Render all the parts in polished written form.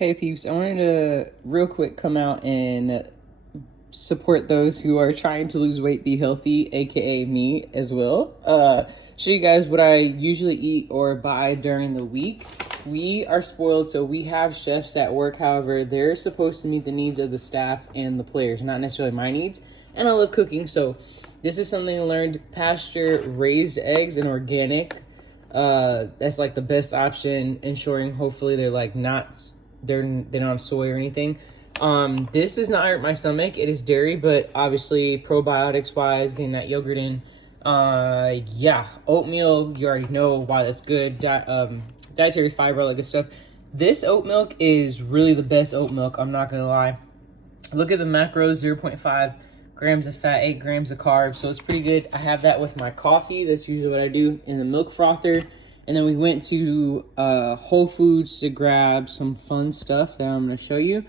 Hey peeps, I wanted to real quick come out and support those who are trying to lose weight, be healthy, aka me as well. Show you guys what I usually eat or buy during the week. We are spoiled, so we have chefs at work. However, they're supposed to meet the needs of the staff and the players, not necessarily my needs. And I love cooking, so this is something I learned: pasture raised eggs and organic. That's like the best option, ensuring hopefully they're like not they don't have soy or anything. This does not hurt my stomach. It is dairy, but obviously probiotics wise, getting that yogurt in. Yeah, oatmeal, you already know why that's good. Dietary fiber, all that good stuff. This oat milk is really the best oat milk, I'm not gonna lie. Look at the macros: 0.5 grams of fat, 8 grams of carbs, so it's pretty good. I have that with my coffee. That's usually what I do, in the milk frother. And then we went to Whole Foods to grab some fun stuff that I'm going to show you.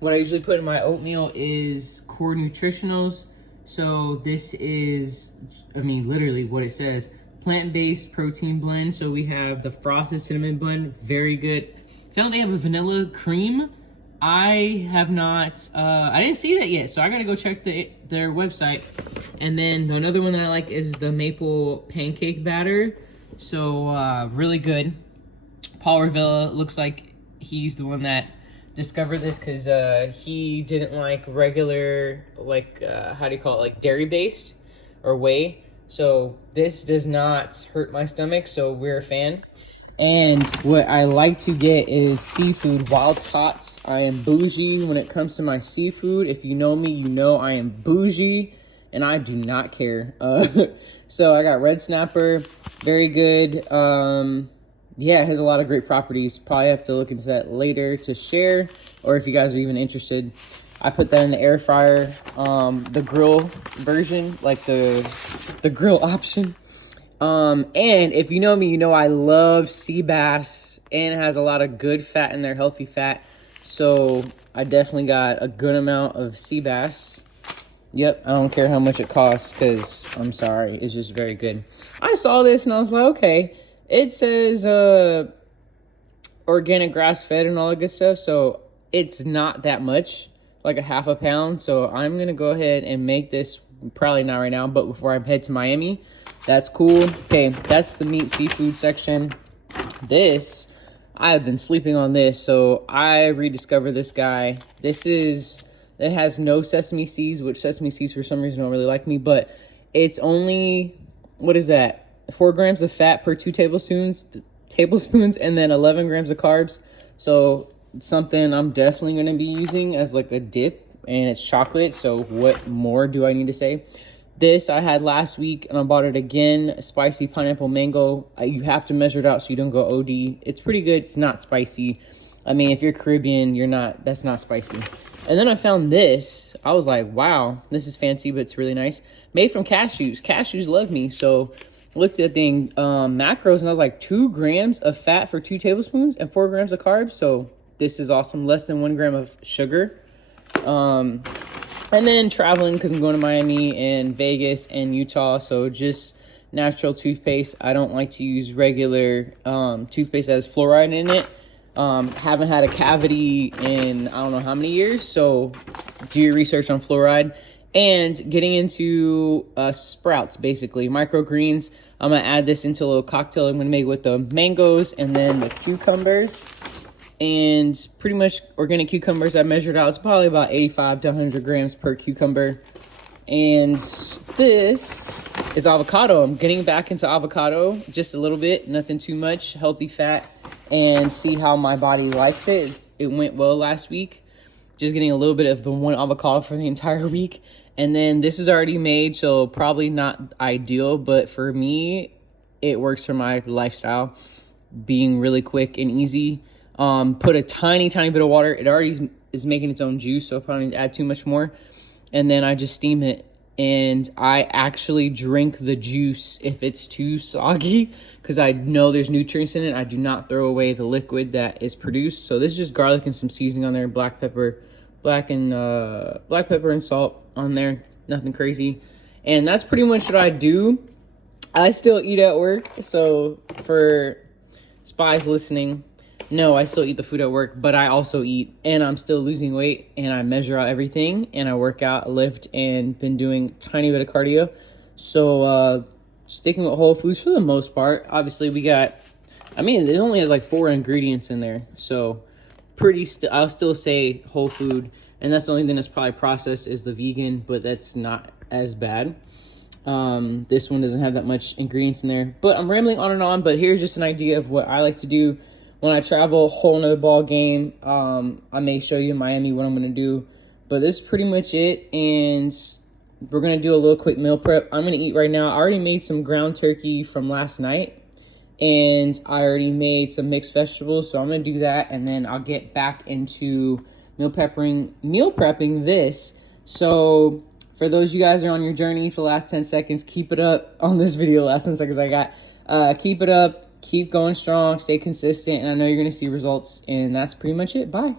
What I usually put in my oatmeal is Core Nutritionals. So this is, literally what it says: plant-based protein blend. So we have the frosted cinnamon blend, very good. I found they have a vanilla cream. I have not, I didn't see that yet, so I gotta go check their website. And then another one that I like is the maple pancake batter. So really good. Paul Revilla looks like he's the one that discovered this, because he didn't like regular, like dairy based or whey. So this does not hurt my stomach, so we're a fan. And what I like to get is seafood, wild caught. I am bougie when it comes to my seafood. If you know me, you know I am bougie and I do not care. So I got red snapper, very good. Yeah, it has a lot of great properties. Probably have to look into that later to share, or if you guys are even interested. I put that in the air fryer, the grill version, like the grill option. And if you know me, you know I love sea bass, and it has a lot of good fat in there, healthy fat. So I definitely got a good amount of sea bass. Yep, I don't care how much it costs, because I'm sorry, it's just very good. I saw this and I was like, okay, it says organic grass-fed and all that good stuff, so it's not that much, like a half a pound. So I'm going to go ahead and make this, probably not right now, but before I head to Miami. That's cool. Okay, that's the meat seafood section. This, I've been sleeping on this, so I rediscovered this guy. It has no sesame seeds, which sesame seeds for some reason don't really like me, but it's only, what is that? 4 grams of fat per 2 tablespoons, and then 11 grams of carbs. So it's something I'm definitely going to be using as like a dip, and it's chocolate. So what more do I need to say? This I had last week and I bought it again. Spicy pineapple mango. You have to measure it out so you don't go OD. It's pretty good. It's not spicy. I mean, if you're Caribbean, that's not spicy. And then I found this. I was like, wow, this is fancy, but it's really nice. Made from cashews. Cashews love me. So I looked at the thing, macros, and I was like, 2 grams of fat for 2 tablespoons and 4 grams of carbs. So this is awesome. Less than 1 gram of sugar. And then traveling, because I'm going to Miami and Vegas and Utah. So just natural toothpaste. I don't like to use regular toothpaste that has fluoride in it. Haven't had a cavity in I don't know how many years. So do your research on fluoride. And getting into sprouts, basically. Microgreens. I'm going to add this into a little cocktail I'm going to make with the mangoes and then the cucumbers. And pretty much organic cucumbers I measured out. It's probably about 85 to 100 grams per cucumber. And this is avocado. I'm getting back into avocado just a little bit, nothing too much, healthy fat, and see how my body likes it. It went well last week. Just getting a little bit of the one avocado for the entire week. And then this is already made, so probably not ideal, but for me, it works for my lifestyle. Being really quick and easy. Put a tiny bit of water. It already is making its own juice, so I probably need to add too much more. And then I just steam it. And I actually drink the juice if it's too soggy, because I know there's nutrients in it. I do not throw away the liquid that is produced. So this is just garlic and some seasoning on there, black pepper and salt on there. Nothing crazy. And that's pretty much what I do. I still eat at work. So for spies listening, No, I still eat the food at work, but I also eat, and I'm still losing weight, and I measure out everything, and I work out, lift, and been doing a tiny bit of cardio. So sticking with whole foods for the most part. Obviously, we got, I mean, it only has like 4 ingredients in there, so I'll still say whole food, and that's the only thing that's probably processed is the vegan, but that's not as bad. This one doesn't have that much ingredients in there, but I'm rambling on and on. But here's just an idea of what I like to do when I travel. Whole nother ball game. I may show you in Miami what I'm gonna do, but this is pretty much it. And we're gonna do a little quick meal prep. I'm gonna eat right now. I already made some ground turkey from last night, and I already made some mixed vegetables, so I'm gonna do that, and then I'll get back into meal prepping this. So for those you guys are on your journey for the last 10 seconds, keep it up on this video. Last 10 seconds I got. Keep it up. Keep going strong. Stay consistent. And I know you're going to see results. And that's pretty much it. Bye.